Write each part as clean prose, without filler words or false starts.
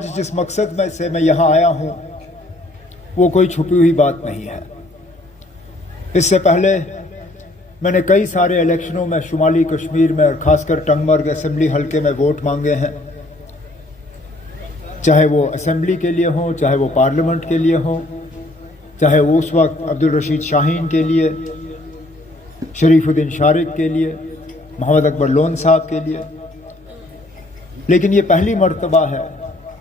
आज जिस मकसद में से मैं यहाँ आया हूँ वो कोई छुपी हुई बात नहीं है। इससे पहले मैंने कई सारे इलेक्शनों में शुमाली कश्मीर में और खासकर टंगमर्ग असेंबली हलके में वोट मांगे हैं, चाहे वो असेंबली के लिए हो, चाहे वो पार्लियामेंट के लिए हो, चाहे वो उस वक्त अब्दुल रशीद शाहीन के लिए, शरीफुद्दीन शारिक के लिए, मोहम्मद अकबर लोन साहब के लिए। लेकिन ये पहली मर्तबा है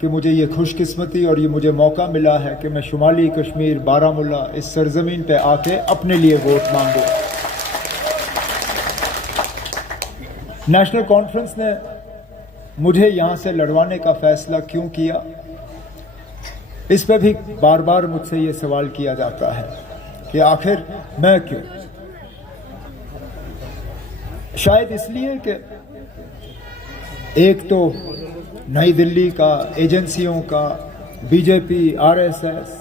कि मुझे ये खुशकिस्मती और ये मुझे मौका मिला है कि मैं शुमाली कश्मीर बारामुल्ला इस सरजमीन पे आके अपने लिए वोट मांगूं। नेशनल कॉन्फ्रेंस ने मुझे यहाँ से लड़वाने का फैसला क्यों किया, इस पे भी बार बार मुझसे ये सवाल किया जाता है कि आखिर मैं क्यों। शायद इसलिए कि एक तो नई दिल्ली का, एजेंसियों का, बीजेपी, आरएसएस,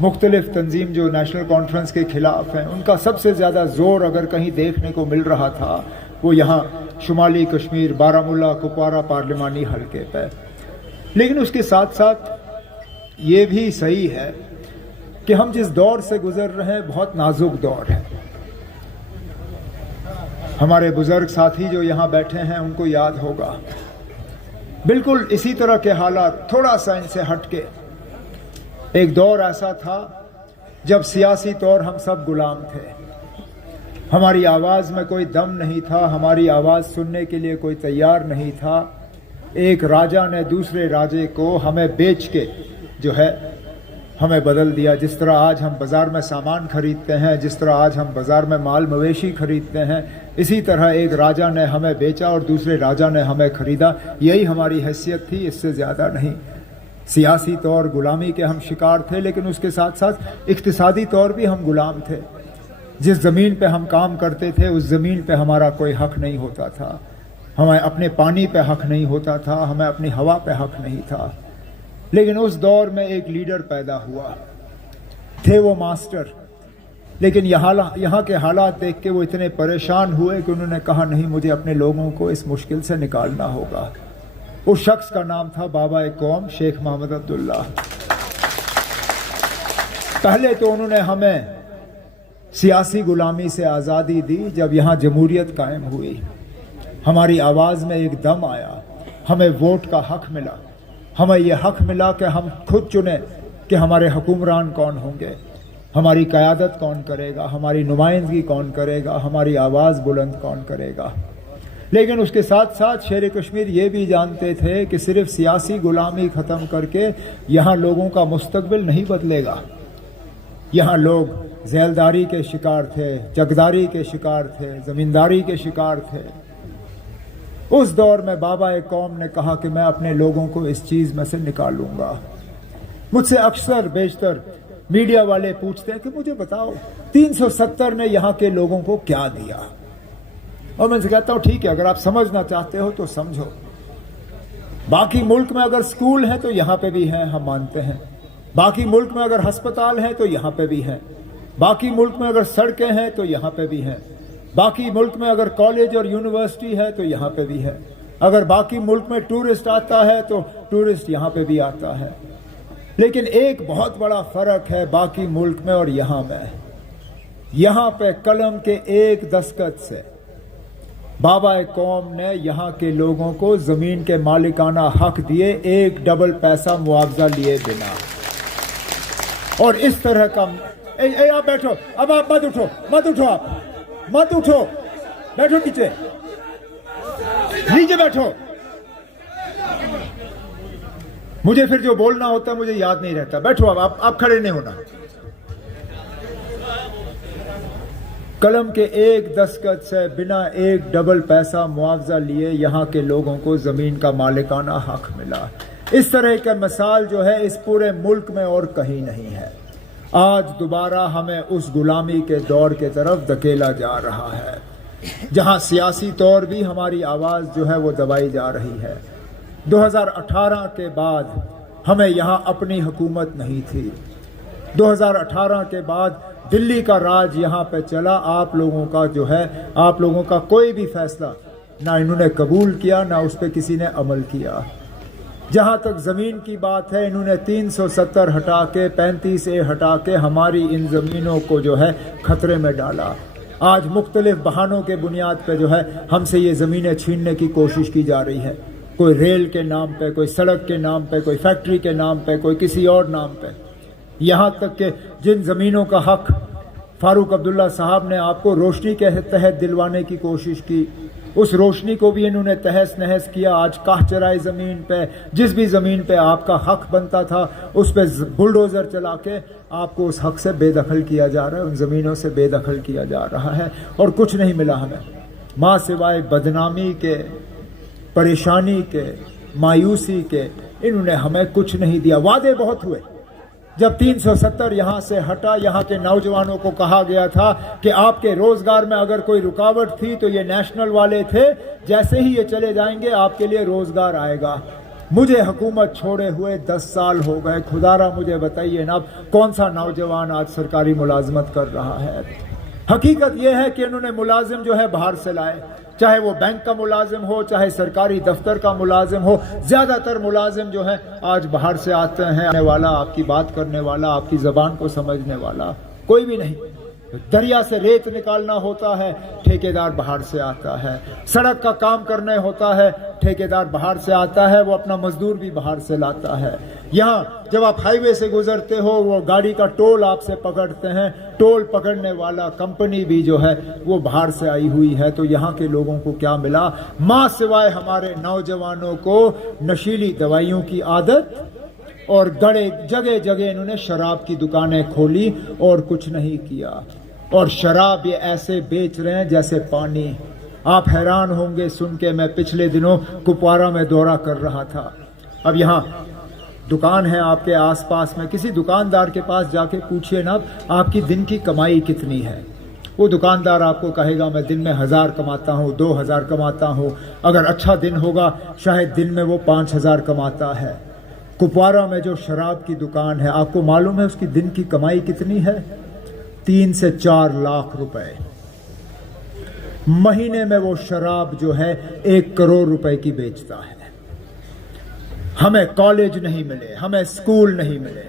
मुख्तलिफ तंजीम जो नेशनल कॉन्फ्रेंस के खिलाफ हैं, उनका सबसे ज़्यादा जोर अगर कहीं देखने को मिल रहा था वो यहाँ शुमाली कश्मीर बारामुल्ला कुपवारा पार्लिमानी हलके पे। लेकिन उसके साथ साथ ये भी सही है कि हम जिस दौर से गुजर रहे हैं बहुत नाजुक दौर है। हमारे बुजुर्ग साथी जो यहाँ बैठे हैं उनको याद होगा, बिल्कुल इसी तरह के हालात, थोड़ा सा इनसे हटके एक दौर ऐसा था जब सियासी तौर हम सब गुलाम थे। हमारी आवाज़ में कोई दम नहीं था, हमारी आवाज़ सुनने के लिए कोई तैयार नहीं था। एक राजा ने दूसरे राजे को हमें बेच के जो है हमें बदल दिया। जिस तरह आज हम बाज़ार में सामान खरीदते हैं, जिस तरह आज हम बाज़ार में माल मवेशी खरीदते हैं, इसी तरह एक राजा ने हमें बेचा और दूसरे राजा ने हमें खरीदा। यही हमारी हैसियत थी, इससे ज़्यादा नहीं। सियासी तौर गुलामी के हम शिकार थे, लेकिन उसके साथ साथ इक्तिसादी तौर भी हम गुलाम थे। जिस ज़मीन पे हम काम करते थे उस ज़मीन पे हमारा कोई हक़ नहीं होता था, हमें अपने पानी पे हक़ नहीं होता था, हमें अपनी हवा पे हक़ नहीं था। लेकिन उस दौर में एक लीडर पैदा हुआ, थे वो मास्टर। लेकिन यहाँ के हालात देख के वो इतने परेशान हुए कि उन्होंने कहा नहीं, मुझे अपने लोगों को इस मुश्किल से निकालना होगा। उस शख्स का नाम था बाबा कौम शेख मोहम्मद अब्दुल्ला। पहले तो उन्होंने हमें सियासी गुलामी से आज़ादी दी। जब यहाँ जमहूरियत कायम हुई, हमारी आवाज़ में एक दम आया, हमें वोट का हक़ मिला। हमें यह हक़ मिला कि हम खुद चुने कि हमारे हुक्मरान कौन होंगे, हमारी क़यादत कौन करेगा, हमारी नुमाइंदगी कौन करेगा, हमारी आवाज़ बुलंद कौन करेगा। लेकिन उसके साथ साथ शेर कश्मीर ये भी जानते थे कि सिर्फ सियासी गुलामी ख़त्म करके यहाँ लोगों का मुस्तकबिल नहीं बदलेगा। यहाँ लोग ज़ैलदारी के शिकार थे, जगदारी के शिकार थे, ज़मींदारी के शिकार थे। उस दौर में बाबा कौम ने कहा कि मैं अपने लोगों को इस चीज़ में से निकालूंगा। मुझसे अक्सर बेशतर मीडिया वाले पूछते हैं कि मुझे बताओ 370 ने यहाँ के लोगों को क्या दिया। और मैं कहता हूँ ठीक है, अगर आप समझना चाहते हो तो समझो। बाकी मुल्क में अगर स्कूल हैं तो यहाँ पे भी हैं, हम मानते हैं। बाकी मुल्क में अगर अस्पताल हैं तो यहाँ पे भी हैं। बाकी मुल्क में अगर सड़कें हैं तो यहाँ पे भी हैं। बाकी मुल्क में अगर कॉलेज और यूनिवर्सिटी है तो यहाँ पे भी है। अगर बाकी मुल्क में टूरिस्ट आता है तो टूरिस्ट यहाँ पे भी आता है। लेकिन एक बहुत बड़ा फ़र्क है बाकी मुल्क में और यहाँ में। यहाँ पे कलम के एक दस्तखत से बाबा कौम ने यहाँ के लोगों को ज़मीन के मालिकाना हक दिए, एक डबल पैसा मुआवजा लिए बिना। और इस तरह का आप बैठो, अब आप मत उठो, मत उठो, आप मत उठो, बैठो नीचे, नीचे बैठो। मुझे फिर जो बोलना होता है मुझे याद नहीं रहता। बैठो, अब आप खड़े नहीं होना। कलम के एक दस्तखत से बिना एक डबल पैसा मुआवजा लिए यहाँ के लोगों को जमीन का मालिकाना हक मिला। इस तरह का मिसाल जो है इस पूरे मुल्क में और कहीं नहीं है। आज दोबारा हमें उस गुलामी के दौर के तरफ धकेला जा रहा है जहां सियासी तौर भी हमारी आवाज़ जो है वो दबाई जा रही है। 2018 के बाद हमें यहां अपनी हुकूमत नहीं थी। 2018 के बाद दिल्ली का राज यहां पे चला। आप लोगों का जो है, आप लोगों का कोई भी फैसला ना इन्होंने कबूल किया, ना उस पर किसी ने अमल किया। جہاں تک زمین کی بات ہے انہوں نے 370 ہٹا کے 35A ہٹا کے ہماری ان زمینوں کو جو ہے خطرے میں ڈالا. آج مختلف بہانوں کے بنیاد پہ جو ہے ہم سے یہ زمینیں چھیننے کی کوشش کی جا رہی ہے. کوئی ریل کے نام پہ, کوئی سڑک کے نام پہ, کوئی فیکٹری کے نام پہ, کوئی کسی اور نام پہ. یہاں تک کہ جن زمینوں کا حق فاروق عبداللہ صاحب نے آپ کو روشنی کے تحت دلوانے کی کوشش کی, اس روشنی کو بھی انہوں نے تہس نہس کیا. آج کاہ چرائی زمین پہ, جس بھی زمین پہ آپ کا حق بنتا تھا اس پہ بلڈوزر چلا کے آپ کو اس حق سے بے دخل کیا جا رہا ہے, ان زمینوں سے بے دخل کیا جا رہا ہے. اور کچھ نہیں ملا ہمیں ماں سوائے بدنامی کے, پریشانی کے, مایوسی کے. انہوں نے ہمیں کچھ نہیں دیا. وعدے بہت ہوئے. جب 370 یہاں سے ہٹا, یہاں کے نوجوانوں کو کہا گیا تھا کہ آپ کے روزگار میں اگر کوئی رکاوٹ تھی تو یہ نیشنل والے تھے, جیسے ہی یہ چلے جائیں گے آپ کے لیے روزگار آئے گا. مجھے حکومت چھوڑے ہوئے 10 سال ہو گئے. خدا را مجھے بتائیے نا کون سا نوجوان آج سرکاری ملازمت کر رہا ہے. حقیقت یہ ہے کہ انہوں نے ملازم جو ہے باہر سے لائے, چاہے وہ بینک کا ملازم ہو, چاہے سرکاری دفتر کا ملازم ہو. زیادہ تر ملازم جو ہے آج باہر سے آتے ہیں. آنے والا, آپ کی بات کرنے والا, آپ کی زبان کو سمجھنے والا کوئی بھی نہیں. دریا سے ریت نکالنا ہوتا ہے, ٹھیکیدار باہر سے آتا ہے. سڑک کا کام کرنے ہوتا ہے, ٹھیکیدار باہر سے آتا ہے, وہ اپنا مزدور بھی باہر سے لاتا ہے. یہاں جب آپ ہائی وے سے گزرتے ہو, وہ گاڑی کا ٹول آپ سے پکڑتے ہیں, ٹول پکڑنے والا کمپنی بھی جو ہے وہ باہر سے آئی ہوئی ہے. تو یہاں کے لوگوں کو کیا ملا؟ ماں سوائے ہمارے نوجوانوں کو نشیلی دوائیوں کی عادت, اور گڑے جگہ جگہ انہوں نے شراب کی دکانیں کھولی اور کچھ نہیں کیا. اور شراب یہ ایسے بیچ رہے ہیں جیسے پانی. آپ حیران ہوں گے سن کے, میں پچھلے دنوں کپوارہ میں دورہ کر رہا تھا. اب یہاں دکان ہے آپ کے آس پاس میں, کسی دکاندار کے پاس جا کے پوچھئے نا آپ کی دن کی کمائی کتنی ہے. وہ دکاندار آپ کو کہے گا میں دن میں 1000 کماتا ہوں, 2000 کماتا ہوں. اگر اچھا دن ہوگا شاید دن میں وہ 5000 کماتا ہے. کپوارہ میں جو شراب کی دکان ہے, آپ کو معلوم ہے اس کی دن کی کمائی کتنی ہے؟ 3 سے 4 لاکھ روپے. مہینے میں وہ شراب جو ہے 1 کروڑ روپے کی بیچتا ہے. ہمیں کالج نہیں ملے, ہمیں اسکول نہیں ملے,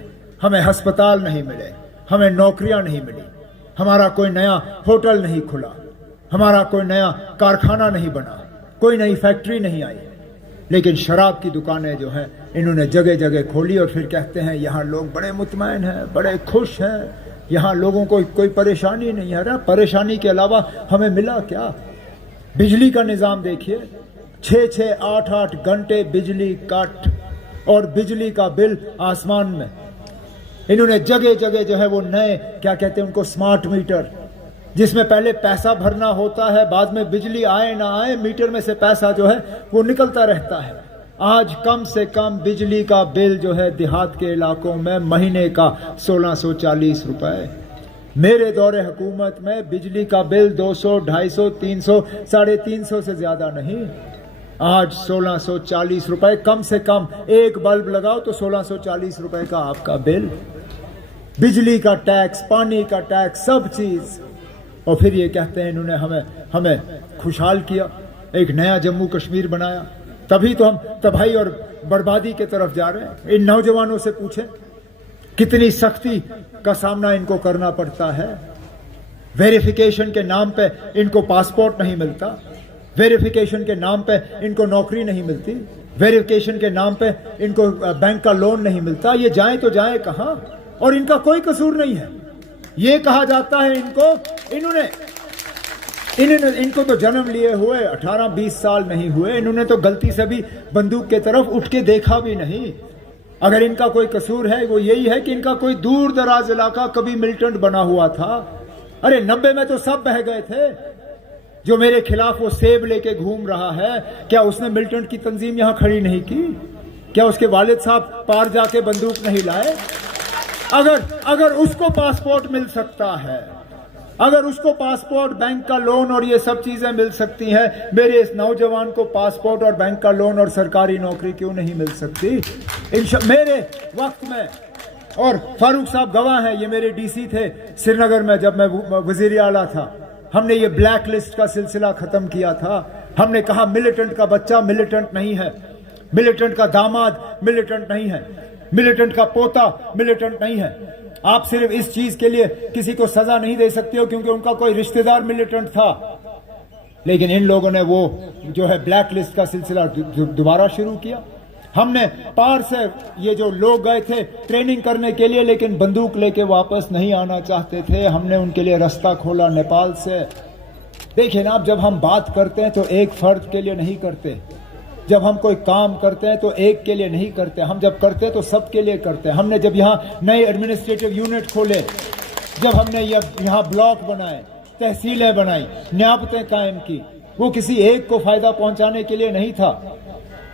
ہمیں ہسپتال نہیں ملے, ہمیں نوکریاں نہیں ملی, ہمارا کوئی نیا ہوٹل نہیں کھلا, ہمارا کوئی نیا کارخانہ نہیں بنا, کوئی نئی فیکٹری نہیں آئی. لیکن شراب کی دکانیں جو ہیں انہوں نے جگہ جگہ کھولی, اور پھر کہتے ہیں یہاں لوگ بڑے مطمئن ہیں, بڑے خوش ہیں, یہاں لوگوں کو کوئی پریشانی نہیں ہے. پریشانی کے علاوہ ہمیں ملا کیا؟ بجلی کا نظام دیکھیے, 6 8 گھنٹے بجلی کٹ, اور بجلی کا بل آسمان میں. انہوں نے جگہ جگہ جو ہے وہ نئے کیا کہتے ہیں ان کو, سمارٹ میٹر, جس میں پہلے پیسہ بھرنا ہوتا ہے, بعد میں بجلی آئے نہ آئے میٹر میں سے پیسہ جو ہے وہ نکلتا رہتا ہے. آج کم سے کم بجلی کا بل جو ہے دیہات کے علاقوں میں مہینے کا 1640 روپے. میرے دور حکومت میں بجلی کا بل 200, 250, 300, 350 سے زیادہ نہیں. آج 1640 روپے کم سے کم. ایک بلب لگاؤ تو 1640 روپے کا آپ کا بل. بجلی کا ٹیکس, پانی کا ٹیکس, سب چیز. اور پھر یہ کہتے ہیں انہوں نے ہمیں خوشحال کیا, ایک نیا جموں کشمیر بنایا. تبھی تو ہم تباہی اور بربادی کے طرف جا رہے ہیں. ان نوجوانوں سے پوچھیں کتنی سختی کا سامنا ان کو کرنا پڑتا ہے. ویریفیکیشن کے نام پہ ان کو پاسپورٹ نہیں ملتا, ویریفیکیشن کے نام پہ ان کو نوکری نہیں ملتی, ویریفیکیشن کے نام پہ ان کو بینک کا لون نہیں ملتا. یہ جائیں تو جائیں کہاں؟ اور ان کا کوئی قصور نہیں ہے. یہ کہا جاتا ہے ان کو, ان کو تو جنم لیے ہوئے 18-20 سال نہیں ہوئے, انہوں نے تو غلطی سے بھی بندوق کے طرف اٹھ کے دیکھا بھی نہیں. اگر ان کا کوئی قصور ہے وہ یہی ہے کہ ان کا کوئی دور دراز علاقہ کبھی ملٹنٹ بنا ہوا تھا. ارے 90 میں تو سب بہہ گئے تھے. جو میرے خلاف وہ سیب لے کے گھوم رہا ہے, کیا اس نے ملٹنٹ کی تنظیم یہاں کھڑی نہیں کی؟ کیا اس کے والد صاحب پار جا کے بندوق نہیں لائے؟ اگر اس کو پاسپورٹ مل سکتا ہے, اگر اس کو پاسپورٹ, بینک کا لون اور یہ سب چیزیں مل سکتی ہیں, میرے اس نوجوان کو پاسپورٹ اور بینک کا لون اور سرکاری نوکری کیوں نہیں مل سکتی؟ میرے وقت میں, اور فاروق صاحب گواہ ہیں, یہ میرے ڈی سی تھے سری نگر میں جب میں وزیر اعلیٰ تھا. ہم نے یہ بلیک لسٹ کا سلسلہ ختم کیا تھا. ہم نے کہا ملیٹنٹ کا بچہ ملیٹنٹ نہیں ہے. मिलिटेंट का दामाद मिलिटेंट नहीं है, मिलिटेंट का पोता मिलिटेंट नहीं है। आप सिर्फ इस चीज के लिए किसी को सजा नहीं दे सकते हो क्योंकि उनका कोई रिश्तेदार मिलिटेंट था, लेकिन इन लोगों ने वो जो है ब्लैक लिस्ट का सिलसिला दोबारा शुरू किया। हमने पार से ये जो लोग गए थे ट्रेनिंग करने के लिए, लेकिन बंदूक लेके वापस नहीं आना चाहते थे, हमने उनके लिए रास्ता खोला नेपाल से। देखिए ना, अब जब हम बात करते हैं तो एक फर्द के लिए नहीं करते, जब हम कोई काम करते हैं तो एक के लिए नहीं करते, हम जब करते हैं तो सबके लिए करते हैं। हमने जब यहाँ नए एडमिनिस्ट्रेटिव यूनिट खोले, जब हमने यहाँ ब्लॉक बनाए, तहसीलें बनाई, न्यायपतें कायम की, वो किसी एक को फायदा पहुंचाने के लिए नहीं था,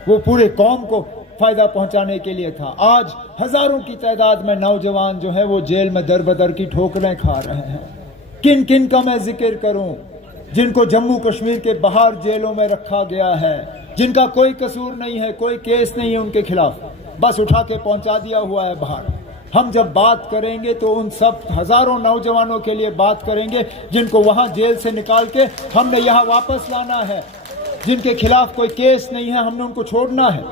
वो पूरे कौम को फायदा पहुंचाने के लिए था। आज हजारों की तादाद में नौजवान जो है वो जेल में दर बदर की ठोकरें खा रहे हैं। किन किन का मैं जिक्र करूं, जिनको जम्मू कश्मीर के बाहर जेलों में रखा गया है, जिनका कोई कसूर नहीं है, कोई केस नहीं है उनके खिलाफ, बस उठा के पहुंचा दिया हुआ है बाहर। हम जब बात करेंगे तो उन सब हजारों नौजवानों के लिए बात करेंगे जिनको वहां जेल से निकाल के हमने यहाँ वापस लाना है, जिनके खिलाफ कोई केस नहीं है, हमने उनको छोड़ना है,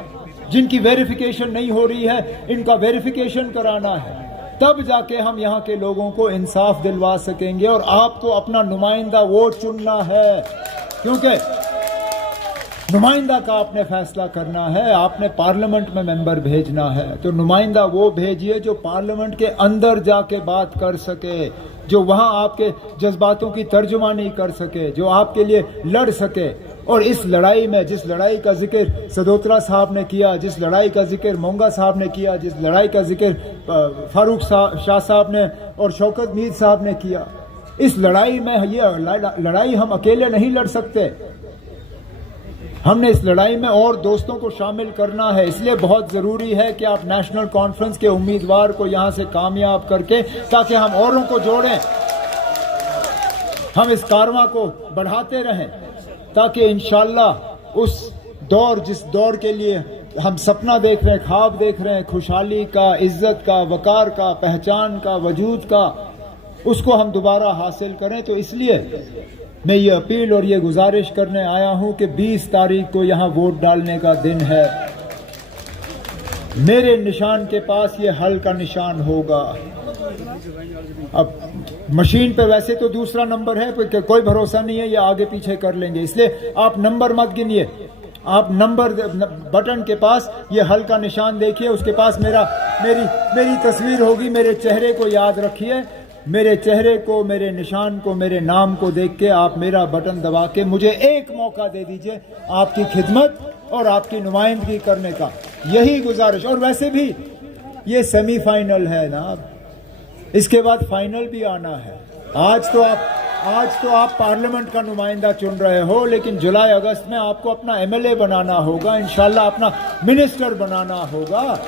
जिनकी वेरिफिकेशन नहीं हो रही है, इनका वेरिफिकेशन कराना है। तब जाके हम यहाँ के लोगों को इंसाफ दिलवा सकेंगे। और आपको अपना नुमाइंदा वोट चुनना है, क्योंकि नुमाइंदा का आपने फैसला करना है। आपने पार्लियामेंट में मेंबर भेजना है तो नुमाइंदा वो भेजिए जो पार्लियामेंट के अंदर जाके बात कर सके, जो वहां आपके जज्बातों की तर्जुमानी कर सके, जो आपके लिए लड़ सके। और इस लड़ाई में, जिस लड़ाई का जिक्र सदोत्रा साहब ने किया, जिस लड़ाई का जिक्र मोंगा साहब ने किया, जिस लड़ाई का जिक्र फारूक शाह साहब ने और शौकत मीर साहब ने किया, इस लड़ाई में ये लड़ाई हम अकेले नहीं लड़ सकते। हमने इस लड़ाई में और दोस्तों को शामिल करना है। इसलिए बहुत ज़रूरी है कि आप नेशनल कॉन्फ्रेंस के उम्मीदवार को यहाँ से कामयाब करके, ताकि हम औरों को जोड़ें, हम इस कारवां को बढ़ाते रहें, ताकि इंशाअल्लाह उस दौर, जिस दौर के लिए हम सपना देख रहे हैं, ख्वाब देख रहे हैं, खुशहाली का, इज्जत का, वकार का, पहचान का, वजूद का, उसको हम दोबारा हासिल करें। तो इसलिए मैं ये अपील और ये गुजारिश करने आया हूं कि 20 तारीख को यहाँ वोट डालने का दिन है। मेरे निशान के पास ये हल का निशान होगा। अब मशीन पे वैसे तो दूसरा नंबर है, कोई भरोसा नहीं है ये आगे पीछे कर लेंगे, इसलिए आप नंबर मत गिनिए, आप नंबर बटन के पास ये हल का निशान देखिए, उसके पास मेरी तस्वीर होगी। मेरे चेहरे को याद रखिए, मेरे चेहरे को, मेरे निशान को, मेरे नाम को देख के आप मेरा बटन दबा के मुझे एक मौका दे दीजिए आपकी खिदमत और आपकी नुमाइंदगी करने का, यही गुजारिश। और वैसे भी ये सेमीफाइनल है ना, इसके बाद फाइनल भी आना है। आज तो आप पार्लियामेंट का नुमाइंदा चुन रहे हो, लेकिन जुलाई अगस्त में आपको अपना एमएलए बनाना होगा, इंशाल्लाह अपना मिनिस्टर बनाना होगा।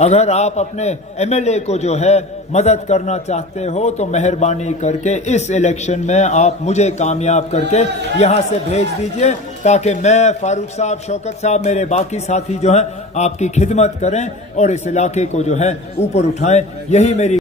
अगर आप अपने एमएलए को जो है मदद करना चाहते हो तो मेहरबानी करके इस इलेक्शन में आप मुझे कामयाब करके यहाँ से भेज दीजिए, ताकि मैं, फारूक साहब, शौकत साहब, मेरे बाकी साथी जो हैं आपकी खिदमत करें और इस इलाके को जो है ऊपर उठाएं। यही मेरी